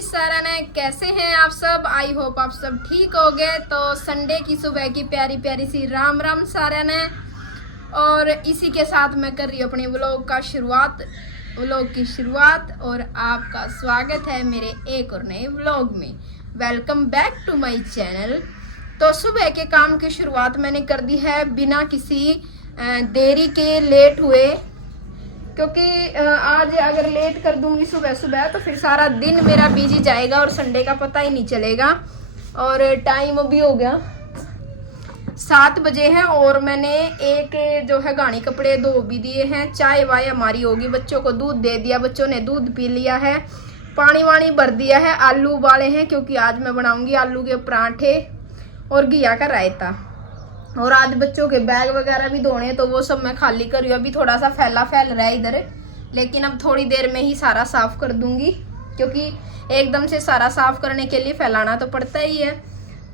जी सारा ने कैसे हैं आप सब। आई होप आप सब ठीक हो गए। तो संडे की सुबह की प्यारी प्यारी सी राम राम सारा ने। और इसी के साथ मैं कर रही हूँ अपनी व्लॉग की शुरुआत और आपका स्वागत है मेरे एक और नए व्लॉग में। Welcome back to my channel. तो सुबह के काम की शुरुआत मैंने कर दी है बिना किसी देरी के, लेट हुए, क्योंकि आज अगर लेट कर दूंगी सुबह सुबह तो फिर सारा दिन मेरा बिजी जाएगा और संडे का पता ही नहीं चलेगा। और टाइम अभी हो गया 7 बजे हैं और मैंने एक जो है गानी कपड़े धो भी दिए हैं। चाय वाय हमारी होगी, बच्चों को दूध दे दिया, बच्चों ने दूध पी लिया है, पानी वानी भर दिया है। आलू उबाले हैं क्योंकि आज मैं बनाऊंगी आलू के पराठे और घिया का रायता। और आज बच्चों के बैग वगैरह भी धोने, तो वो सब मैं खाली कर रही हूँ। अभी थोड़ा सा फैल रहा है इधर, लेकिन अब थोड़ी देर में ही सारा साफ कर दूंगी, क्योंकि एकदम से सारा साफ करने के लिए फैलाना तो पड़ता ही है।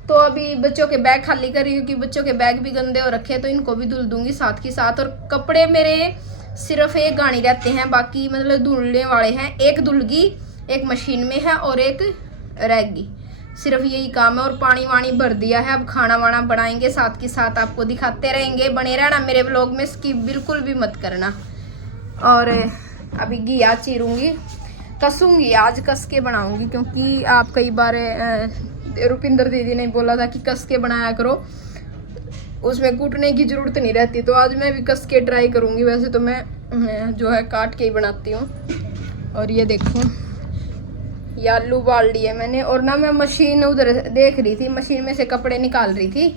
तो अभी बच्चों के बैग खाली कर रही हूँ, क्योंकि बच्चों के बैग भी गंदे हो रखे हैं, तो इनको भी धुल दूंगी साथ के साथ। और कपड़े मेरे सिर्फ एक गानी रहते हैं, बाकी मतलब धुलने वाले हैं। एक धुलगी, एक मशीन में है और एक रहेगी, सिर्फ यही काम है। और पानी वानी भर दिया है। अब खाना वाना बनाएंगे, साथ के साथ आपको दिखाते रहेंगे। बने रहना मेरे व्लॉग में, स्किप बिल्कुल भी मत करना। और अभी घिया चीरूंगी, कसूंगी, आज कस के बनाऊंगी, क्योंकि आप कई बार रुपिंदर दीदी ने बोला था कि कस के बनाया करो, उसमें कूटने की जरूरत नहीं रहती। तो आज मैं भी कस के ट्राई करूंगी। वैसे तो मैं जो है काट के ही बनाती हूँ। और ये देखो, ये आलू उबाल लिए मैंने। और ना मैं मशीन उधर देख रही थी, मशीन में से कपड़े निकाल रही थी।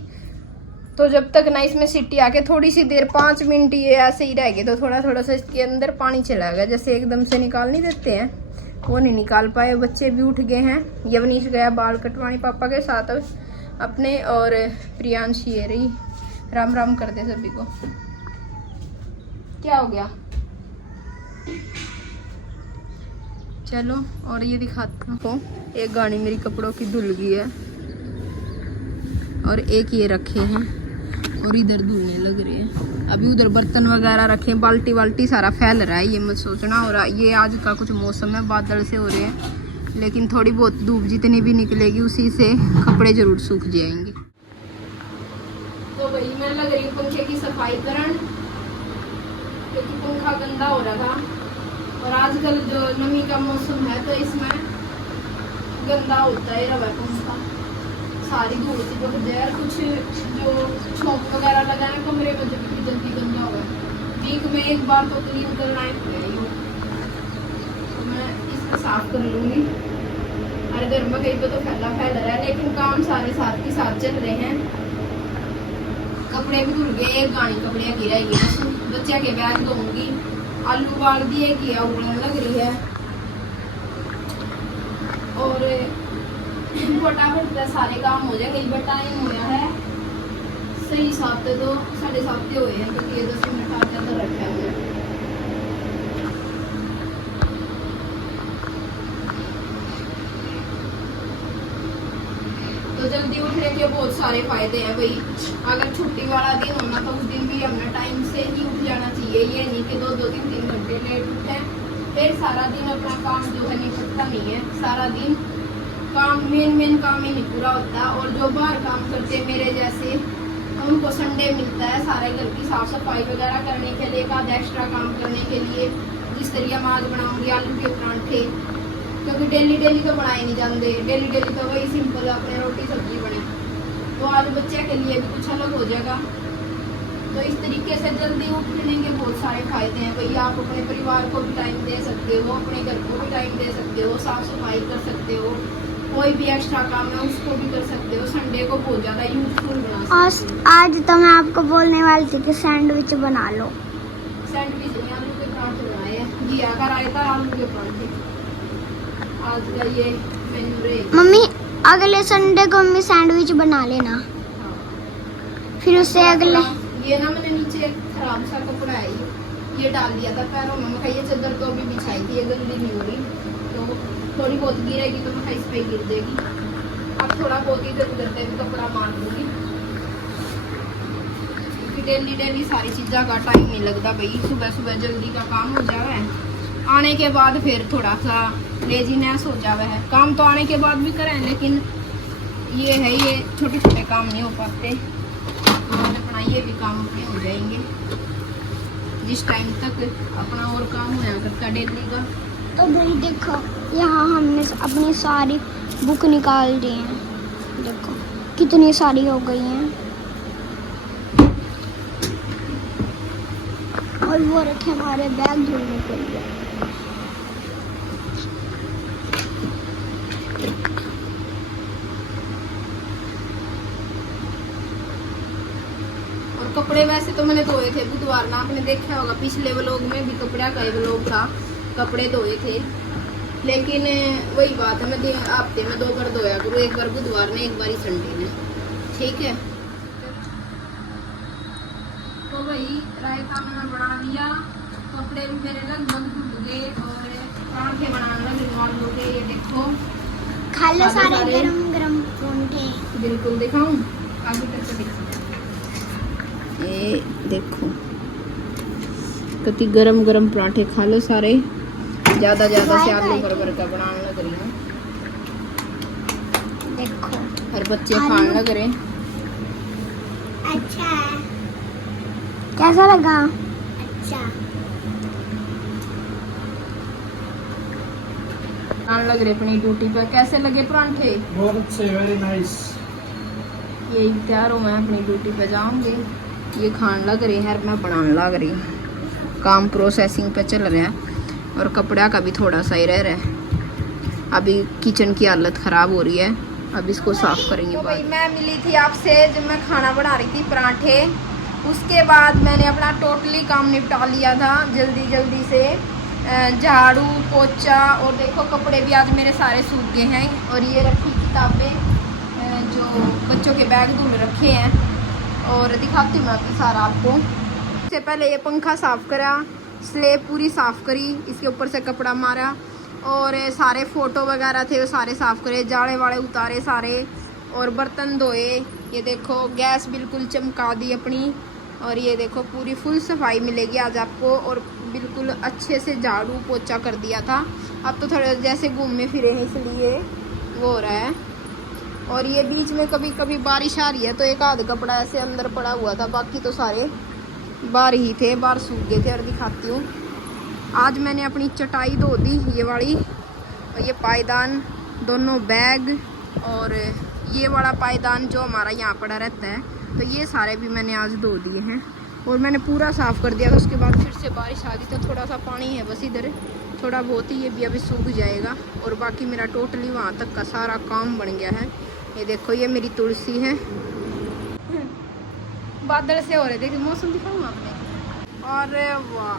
तो जब तक ना इसमें सीटी आके थोड़ी सी देर 5 मिनट ये ऐसे ही रहेगी, तो थोड़ा थोड़ा सा इसके अंदर पानी चला गया। जैसे एकदम से निकाल नहीं देते हैं, वो नहीं निकाल पाए। बच्चे भी उठ गए हैं। यवनीश गया बाल कटवाने पापा के साथ अपने, और प्रियांश ये रही। राम राम कर दे सभी को। क्या हो गया, चलो। और ये दिखाता हूँ, एक गानी मेरी कपड़ों की धुल गई है और एक ये रखे हैं और इधर धुलने लग रहे हैं। अभी उधर बर्तन वगैरह रखे, बाल्टी वाल्टी सारा फैल रहा है, ये मत सोचना। और ये आज का कुछ मौसम है, बादल से हो रहे हैं, लेकिन थोड़ी बहुत धूप जितनी भी निकलेगी उसी से कपड़े जरूर सूख जाएंगे। तो भाई मैं लग रही हूँ पंखे की सफाई करन, क्योंकि पंखा गंदा हो रहा था। और आजकल जो नमी का मौसम है तो इसमें गंदा होता है रवा पंखा, सारी धूल से जो जहर कुछ जो छोंक वगैरह लगाए कमरे में जल्दी गंदा हो गया। वीक में एक बार तो क्लीन करना ही पड़ेगा। तो मैं इसको साफ कर लूँगी। अरे घर में कहीं तो फैल रहा है, लेकिन काम सारे साथ के साथ चल रहे हैं। कपड़े भी धुल गए, एक गानी कपड़े की रहेगी, बच्चे के बैग धोऊंगी। आलू उबाल दिए, घिया उबलने लग रही है। और फटाफट सारे काम हो जाएंगे। बट टाइम हो गया है सही 7 तो 7:30 हुए हैं, क्योंकि ये 10 मिनट आगे तो रखे हुए। तो जल्दी उठने के बहुत सारे फायदे हैं भाई। अगर छुट्टी वाला दिन होना तो उस दिन भी हमने टाइम से ही उठ जाना चाहिए। ये नहीं कि 2-3 घंटे लेट उठे, फिर सारा दिन अपना काम जो है निपटता नहीं है। सारा दिन काम मेन काम ही नहीं पूरा होता। और जो बाहर काम करते हैं मेरे जैसे, उनको संडे मिलता है सारे घर की साफ सफाई वगैरह करने के लिए, आधा एक्स्ट्रा काम करने के लिए। जिस तरह मैं आज बनाऊंगी आलू के परांठे, क्योंकि डेली तो बनाए नहीं जाते। डेली तो वही सिंपल अपने रोटी सब्जी बने। तो आज बच्चे के लिए भी कुछ अलग हो जाएगा। तो इस तरीके से जल्दी उठने के बहुत सारे फायदे हैं भाई। आप अपने परिवार को भी टाइम दे सकते हो, अपने घर को भी टाइम दे सकते हो, साफ सफाई कर सकते हो, कोई भी एक्स्ट्रा काम है उसको भी कर सकते हो। संडे को बहुत ज़्यादा यूजफुल बना सकते हो। आज तो मैं आपको बोलने वाली थी कि सैंडविच बना लो। सैंडविच नहीं, आलू के पराठे बनाए हैं, घिया का रायता, आलू के पराठे आज का ये मेन्यू रहेगा। मम्मी अगले संडे को मम्मी सैंडविच बना लेना। फिर उससे अगले ये ना मैंने नीचे खराब सा कपड़ा है, ये डाल दिया था पैरों में। मैं ये चादर तो अभी बिछाई थी, ये गंदी नहीं हो रही, तो थोड़ी बहुत गिरेगी तो मैं इस पे गिर देगी। अब थोड़ा बहुत इधर उधर पे भी कपड़ा मार दूंगी, क्योंकि डेली सारी चीज़ों का टाइम नहीं लगता भाई। सुबह जल्दी का काम हो जाए। आने के बाद फिर थोड़ा सा लेजीनेस हो जावे है। काम तो आने के बाद भी करें, लेकिन ये है, ये छोटे छोटे काम नहीं हो पाते। और अपना ये भी काम अपने हो जाएंगे जिस टाइम तक अपना और काम होया करता डेली का। तो भाई देखो, यहाँ हमने अपनी सारी बुक निकाल दी हैं। देखो कितनी सारी हो गई हैं। और वो रखे हमारे बैग धोने के लिए। और कपड़े वैसे तो मैंने धोए थे बुधवार ना, आपने देखा होगा पिछले व्लॉग में भी कपड़ा का व्लॉग था, कपड़े धोए थे। लेकिन वही बात है, मैं हफ्ते में 2 बार धोया करूँ, एक बार बुधवार ने, एक बार संडे ने, ठीक है। तो वही रायता मैंने बना लिया, कपड़े भी मेरे लगभग धुल गए और पराठे बनाने लगे आलू के। ये देखो खा लो सारे सारे। गरम गरम परांठे। बिल्कुल दिखाऊं, आगे तक तो दिखाऊं। ये देखो कति गरम गरम पराठे खा लो सारे, ज्यादा ज्यादा से आलू भर भर का बनाने लग रही हूँ। देखो हर बच्चे खाने लग रहे। अच्छा है, कैसा लगा? अच्छा खाने लग रहे अपनी ड्यूटी पे। कैसे लगे परांठे? बहुत अच्छे, वेरी नाइस। यही तैयार हूँ मैं अपनी ड्यूटी पे जाऊंगी। ये खाने लग रही है, मैं बनाने लग रही हूँ। काम प्रोसेसिंग पे चल रहा है और कपड़ा का भी थोड़ा सा ही रह रहा है। अभी किचन की हालत ख़राब हो रही है, अब इसको साफ करेंगे। तो भाई मैं मिली थी आपसे जब मैं खाना बना रही थी पराठे, उसके बाद मैंने अपना टोटली काम निपटा लिया था जल्दी जल्दी से, झाड़ू पोछा। और देखो कपड़े भी आज मेरे सारे सूख गए हैं। और ये रखी किताबें जो बच्चों के बैग धुल रखे हैं, और दिखाती हूँ मैं अभी सारा आपको। इससे पहले ये पंखा साफ़ करा, स्लेब पूरी साफ़ करी, इसके ऊपर से कपड़ा मारा, और सारे फ़ोटो वगैरह थे वो सारे साफ़ करे, जाड़े वाड़े उतारे सारे, और बर्तन धोए। ये देखो गैस बिल्कुल चमका दी अपनी। और ये देखो पूरी फुल सफाई मिलेगी आज आपको, और बिल्कुल अच्छे से झाड़ू पोछा कर दिया था। अब तो थोड़ा जैसे घूमे फिरे हैं इसलिए वो हो रहा है। और ये बीच में कभी कभी बारिश आ रही है तो एक आध कपड़ा ऐसे अंदर पड़ा हुआ था, बाकी तो सारे बाहर ही थे, बाहर सूख गए थे। और दिखाती हूँ, आज मैंने अपनी चटाई धो दी, ये वाली, और ये पायदान, दोनों बैग, और ये वाला पायदान जो हमारा यहाँ पड़ा रहता है, तो ये सारे भी मैंने आज धो दिए हैं। और मैंने पूरा साफ़ कर दिया था। उसके बाद फिर से बारिश आ गई तो थोड़ा सा पानी है बस इधर, थोड़ा बहुत ही, ये भी अभी सूख जाएगा। और बाकी मेरा टोटली वहाँ तक का सारा काम बन गया है। ये देखो ये मेरी तुलसी है। बादल से हो रहे, देखिए मौसम दिखाऊँ आपने, और वाह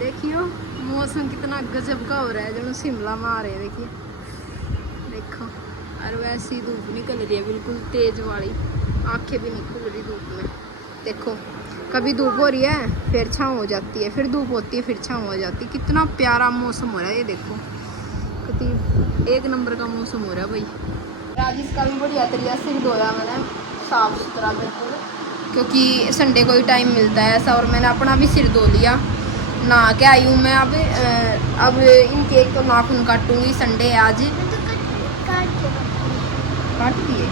देखियो मौसम कितना गजब का हो रहा है, जब शिमला में आ रहे हैं। देखिए देखो, और वैसी धूप निकल रही है बिल्कुल तेज वाली, आंखें भी नहीं खुल रही धूप में। देखो कभी धूप हो रही है फिर छाँव हो जाती है, फिर धूप होती है फिर छाँव हो जाती है। कितना प्यारा मौसम हो रहा है, ये देखो कितनी एक नंबर का मौसम हो रहा है भाई। आज इसका भी बढ़िया तरीका सिर धोया मैंने, साफ़ सुथरा बिल्कुल, क्योंकि संडे को ही टाइम मिलता है ऐसा। और मैंने अपना भी सिर धो लिया, नहा के आई हूँ मैं। अब इनके एक तो नाखून काटूंगी, संडे है आज। काट दिए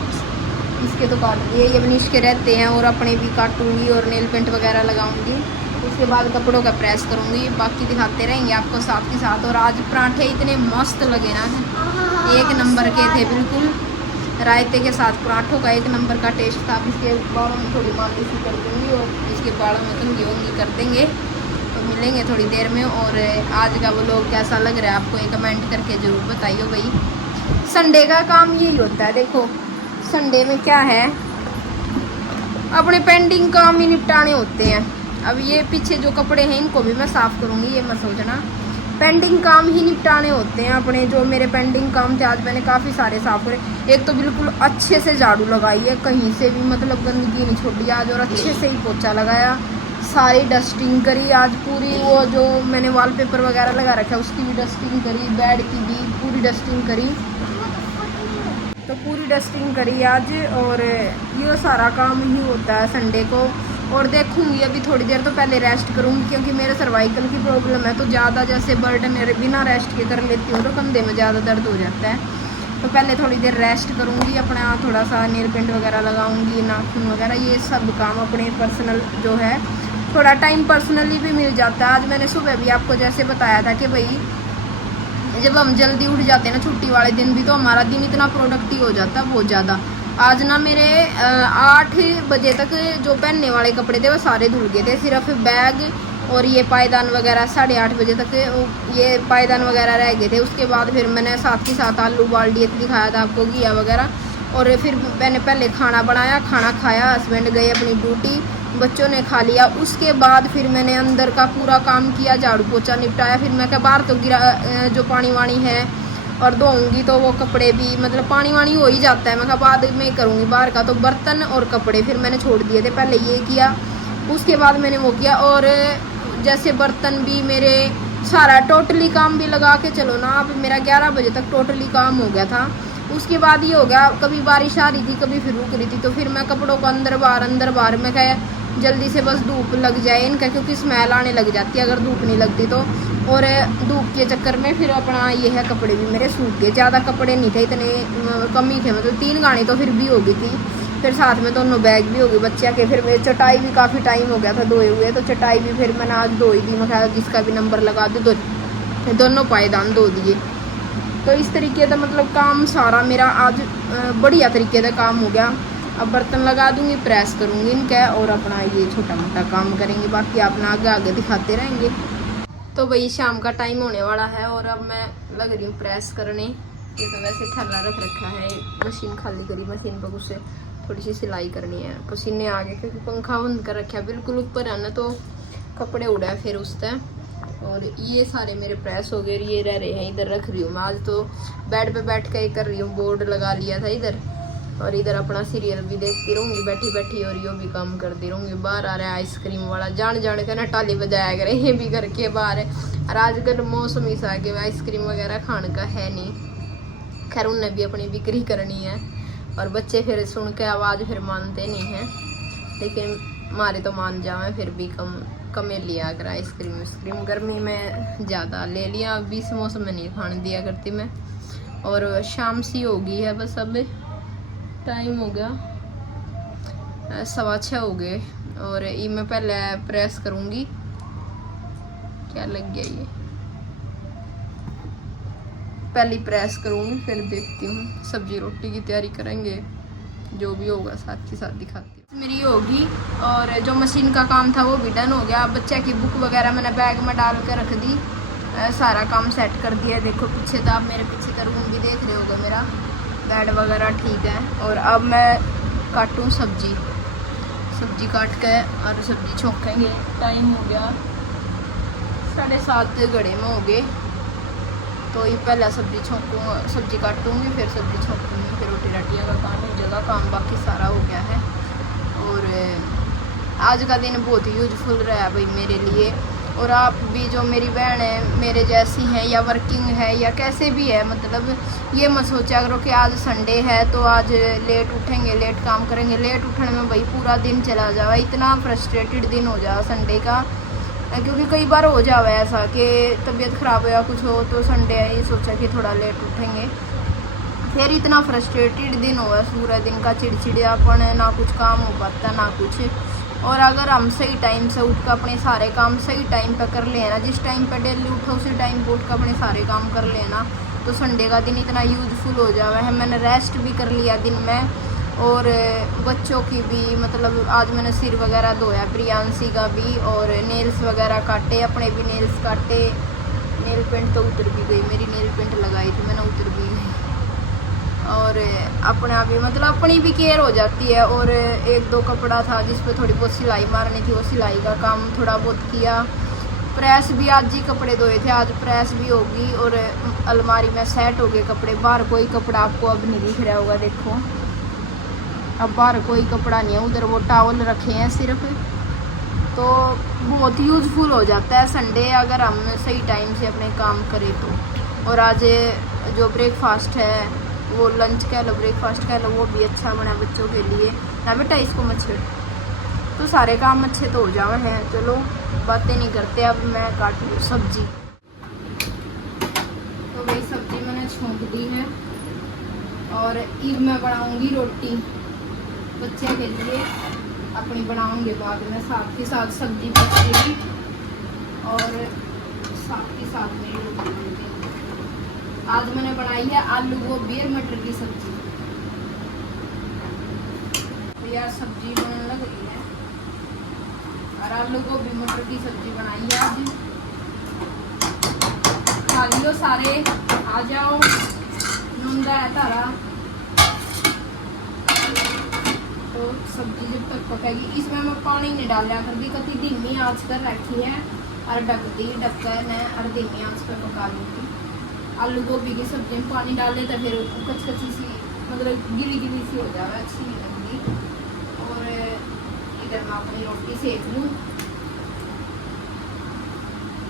इसके, तो काट दिए, ये मनीष के रहते हैं, और अपने भी काटूंगी और नेल पेंट वगैरह लगाऊंगी। उसके बाद कपड़ों का प्रेस करूंगी, बाकी दिखाते रहेंगे आपको साथ के साथ। और आज पराठे इतने मस्त लगे ना, एक नंबर के थे बिल्कुल, रायते के साथ पराठों का एक नंबर का टेस्ट था। अब इसके बालों में थोड़ी मालिश कर दूँगी और इसके बालों में कंघी वंगी कर देंगे। तो मिलेंगे थोड़ी देर में। और आज का व्लॉग कैसा लग रहा है आपको, ये कमेंट करके ज़रूर बताइए भाई। संडे का काम यही होता है, देखो संडे में क्या है, अपने पेंडिंग काम ही निपटाने होते हैं। अब ये पीछे जो कपड़े हैं इनको भी मैं साफ़ करूँगी, ये मत सोचना, पेंडिंग काम ही निपटाने होते हैं अपने। जो मेरे पेंडिंग काम थे आज मैंने काफ़ी सारे साफ़ करे। एक तो बिल्कुल अच्छे से झाड़ू लगाई है, कहीं से भी मतलब गंदगी नहीं छोड़ी आज, और अच्छे से ही पोछा लगाया, सारी डस्टिंग करी आज पूरी। वो जो मैंने वॉलपेपर वगैरह लगा रखा है उसकी भी डस्टिंग करी, बेड की भी पूरी डस्टिंग करी, तो पूरी डस्टिंग करी आज। और ये सारा काम ही होता है संडे को। और देखूंगी अभी थोड़ी देर तो पहले रेस्ट करूंगी, क्योंकि मेरे सर्वाइकल की प्रॉब्लम है, तो ज़्यादा जैसे बर्डन बिना रेस्ट के कर लेती हूँ तो कंधे में ज़्यादा दर्द हो जाता है। तो पहले थोड़ी देर रेस्ट करूंगी, अपना थोड़ा सा नेल पेंट वगैरह लगाऊंगी, नाखून वगैरह ये सब काम अपने पर्सनल जो है, थोड़ा टाइम पर्सनली भी मिल जाता है। आज मैंने सुबह भी आपको जैसे बताया था कि भाई जब हम जल्दी उठ जाते हैं ना छुट्टी वाले दिन भी, तो हमारा दिन इतना प्रोडक्टिव हो जाता है बहुत ज़्यादा। आज ना मेरे 8 बजे तक जो पहनने वाले कपड़े थे वो सारे धुल गए थे, सिर्फ बैग और ये पायदान वगैरह 8:30 बजे तक ये पायदान वगैरह रह गए थे। उसके बाद फिर मैंने साथ के साथ आलू उबाल दिए, दिखाया था आपको, घिया वगैरह, और फिर मैंने पहले खाना बनाया, खाना खाया, हस्बैंड गए अपनी ड्यूटी, बच्चों ने खा लिया। उसके बाद फिर मैंने अंदर का पूरा काम किया, झाड़ू पोछा निपटाया। फिर मैं क्या बाहर तो गिरा जो पानी वानी है और धोऊंगी तो वो कपड़े भी मतलब पानी वानी हो ही जाता है, मैं कहा बाद में करूँगी बाहर का, तो बर्तन और कपड़े फिर मैंने छोड़ दिए थे, पहले ये किया उसके बाद मैंने वो किया। और जैसे बर्तन भी मेरे सारा टोटली काम भी लगा के चलो ना, अब मेरा 11 बजे तक टोटली काम हो गया था। उसके बाद ये हो गया, कभी बारिश आ रही थी कभी फिर रुक रही थी, तो फिर मैं कपड़ों को अंदर बाहर मैं कहा जल्दी से बस धूप लग जाए इनका, क्योंकि स्मेल आने लग जाती है अगर धूप नहीं लगती तो। और धूप के चक्कर में फिर अपना ये है कपड़े भी मेरे सूख गए, ज़्यादा कपड़े नहीं थे, इतने कम ही थे, मतलब 3 गाड़ी तो फिर भी हो गई थी, फिर साथ में दोनों बैग भी हो गए बच्चे के। फिर मेरी चटाई भी काफ़ी टाइम हो गया था धोए हुए, तो चटाई भी फिर मैंने आज धोई दी, मैं ख्याल जिसका भी नंबर लगा दे दोनों पायदान धो दिए। तो इस तरीके का मतलब काम सारा मेरा आज बढ़िया तरीके का काम हो गया। अब बर्तन लगा दूंगी, प्रेस करूंगी इनका, और अपना ये छोटा मोटा काम करेंगे, बाकी अपना आगे आगे दिखाते रहेंगे। तो भाई शाम का टाइम होने वाला है और अब मैं लग रही हूँ प्रेस करने। ये तो वैसे थैला रख रखा है, मशीन खाली करी, मशीन पर कुछ थोड़ी सी सिलाई करनी है, पसीने आ गए क्योंकि पंखा बंद कर रखा है बिल्कुल ऊपर है ना, तो कपड़े उड़ा फिर उससे। और ये सारे मेरे प्रेस हो गए, ये रह रहे हैं इधर रख रही हूँ मैं। आज तो बेड पे बैठ के कर रही हूँ, बोर्ड लगा लिया था इधर, और इधर अपना सीरियल भी देखती रहूँगी बैठी बैठी, और यो भी काम करती रहूँगी। बाहर आ रहा है आइसक्रीम वाला, जान के ना टाली बजाया करे, ये भी करके बाहर है। और आजकल मौसम ही सा कि आइसक्रीम वगैरह खाने का है नहीं, खैर उन्हें भी अपनी बिक्री करनी है, और बच्चे फिर सुन के आवाज़ फिर मानते नहीं हैं, लेकिन हमारे तो मान जावे फिर भी कम लिया अगर आइसक्रीम गर्मी में ज़्यादा ले लिया, अब इस मौसम में नहीं खाने दिया करती मैं। और शाम सी हो गई है, बस अब टाइम हो गया 6:15 हो गए, और ये मैं पहले प्रेस करूँगी। क्या लग गया ये, पहली प्रेस करूँगी फिर देखती हूँ, सब्जी रोटी की तैयारी करेंगे, जो भी होगा साथ के साथ दिखाती हूँ। मेरी होगी, और जो मशीन का काम था वो भी डन हो गया। बच्चे की बुक वगैरह मैंने बैग में डाल कर रख दी, सारा काम सेट कर दिया। देखो पीछे तो आप मेरे पीछे का रूम भी देख रहे होगे, मेरा बेड वगैरह ठीक है। और अब मैं काटूँ सब्जी काट के और सब्जी छोंकेंगे। टाइम हो गया 7:30 घड़े में हो गए, तो ये पहला सब्जी काटूँगी, फिर सब्जी छोंकूँगी, फिर रोटी राटियाँ का काम हो जाएगा, काम बाकी सारा हो गया है। और आज का दिन बहुत ही यूजफुल रहा है भाई मेरे लिए। और आप भी जो मेरी बहन है मेरे जैसी हैं, या वर्किंग है या कैसे भी है, मतलब ये मत सोचा करो कि आज संडे है तो आज लेट उठेंगे, लेट काम करेंगे। लेट उठने में भाई पूरा दिन चला जावा, इतना फ्रस्ट्रेटेड दिन हो जाए संडे का, क्योंकि कई बार हो जावा ऐसा कि तबीयत ख़राब हो या कुछ हो, तो संडे ये सोचा कि थोड़ा लेट उठेंगे, फिर इतना फ्रस्ट्रेटेड दिन हुआ पूरा दिन का, चिड़चिड़ापन, ना कुछ काम हो पाता ना कुछ। और अगर हम सही टाइम से उठ कर अपने सारे काम सही टाइम पर कर लेना, जिस टाइम पर डेली उठो उसी टाइम पर उठ कर अपने सारे काम कर लेना, तो संडे का दिन इतना यूजफुल हो जावा है। मैंने रेस्ट भी कर लिया दिन में, और बच्चों की भी, मतलब आज मैंने सिर वगैरह धोया, प्रियांशी का भी, और नेल्स वगैरह काटे, अपने भी नेल्स काटे। नेल पेंट तो उतर भी गई मेरी, नेल पेंट लगाई थी मैंने, उतर भी गई। और अपना भी मतलब अपनी भी केयर हो जाती है। और 1-2 कपड़ा था जिस पे थोड़ी बहुत सिलाई मारनी थी, वो सिलाई का काम थोड़ा बहुत किया। प्रेस भी आज ही कपड़े धोए थे, आज प्रेस भी होगी, और अलमारी में सेट हो गए कपड़े। बाहर कोई कपड़ा आपको अब नहीं दिख रहा होगा, देखो अब बाहर कोई कपड़ा नहीं है, उधर वो टावल रखे हैं सिर्फ। तो बहुत यूजफुल हो जाता है संडे अगर हम सही टाइम से अपने काम करें तो। और आज जो ब्रेकफास्ट है, वो लंच कह लो ब्रेकफास्ट कह लो, वो भी अच्छा बना बच्चों के लिए ना बेटा, इसको मत छेड़। तो सारे काम अच्छे तो हो जावे हैं। चलो बातें नहीं करते, अब मैं काट लूँ सब्जी। तो भाई सब्जी मैंने छोंक दी है और ईद मैं बनाऊंगी रोटी बच्चे के लिए, अपनी बनाऊंगी बाद में, साथ के साथ सब्जी पकेगी और साथ के साथ मेरी रोटी बनेगी। आज मैंने बनाई है आलू गोभी और मटर की सब्जी। तो यार सब्जी बनने लग रही है और आलू गोभी मटर की सब्जी बनाई है आज। खा लियो सारे, आ जाओ, नूंदा है तारा। तो सब्जी जब तक पकेगी, इसमें मैं पानी नहीं डाल रहा करती, कति धीमी आंच कर रखी है और ढक्कन है और धीमी आंच पर पका लूँगी। आलू गोभी की सब्जी में पानी डाल तो फिर कच्ची सी, मतलब गिली सी हो जाए, अच्छी नहीं लगती। और इधर मैं अपनी रोटी सेक लूँ,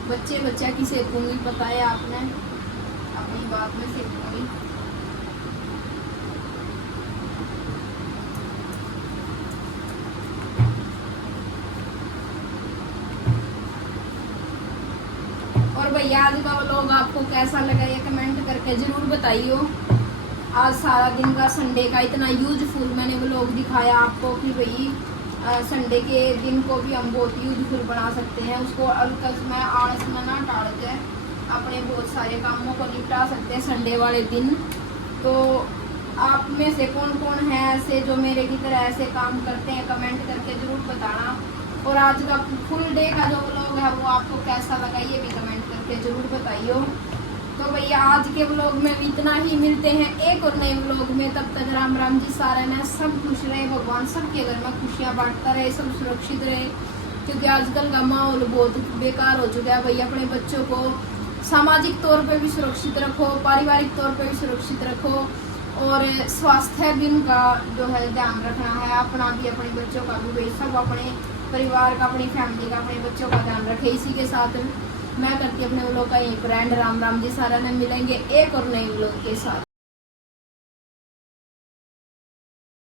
बच्चा की सेकूंगी, पता है आपने, अपनी बात में सेकूंगी। और भैया आज का व्लॉग आपको कैसा लगा ये कमेंट करके जरूर बताइए। आज सारा दिन का संडे का इतना यूजफुल मैंने व्लॉग दिखाया आपको कि भाई संडे के दिन को भी हम बहुत यूजफुल बना सकते हैं, उसको अलग में आलस में ना टाल के अपने बहुत सारे कामों को निपटा सकते हैं संडे वाले दिन। तो आप में से कौन कौन है ऐसे जो मेरे की तरह ऐसे काम करते हैं, कमेंट करके जरूर बताना। और आज का फुल डे का जो व्लॉग है वो आपको कैसा लगा ये भी कमेंट करके जरूर बताइए। तो भैया आज के व्लॉग में भी इतना ही, मिलते हैं एक और नए व्लॉग में। तब तक राम राम जी, सारे ने सब खुश रहे, भगवान सबके घर में खुशियाँ बांटता रहे, सब सुरक्षित रहे, क्योंकि आजकल का माहौल बहुत बेकार हो चुका है। भैया अपने बच्चों को सामाजिक तौर पे भी सुरक्षित रखो, पारिवारिक तौर पे भी सुरक्षित रखो और स्वास्थ्य भी उनका जो है ध्यान रखना है, अपना भी अपने बच्चों का भी। भाई सब अपने परिवार का, अपनी फैमिली का, अपने बच्चों का ध्यान रखे। इसी के साथ मैं करती अपने व्लॉग का यहीं पर एंड। राम राम जी, सारा ने मिलेंगे एक और नए व्लॉग के साथ।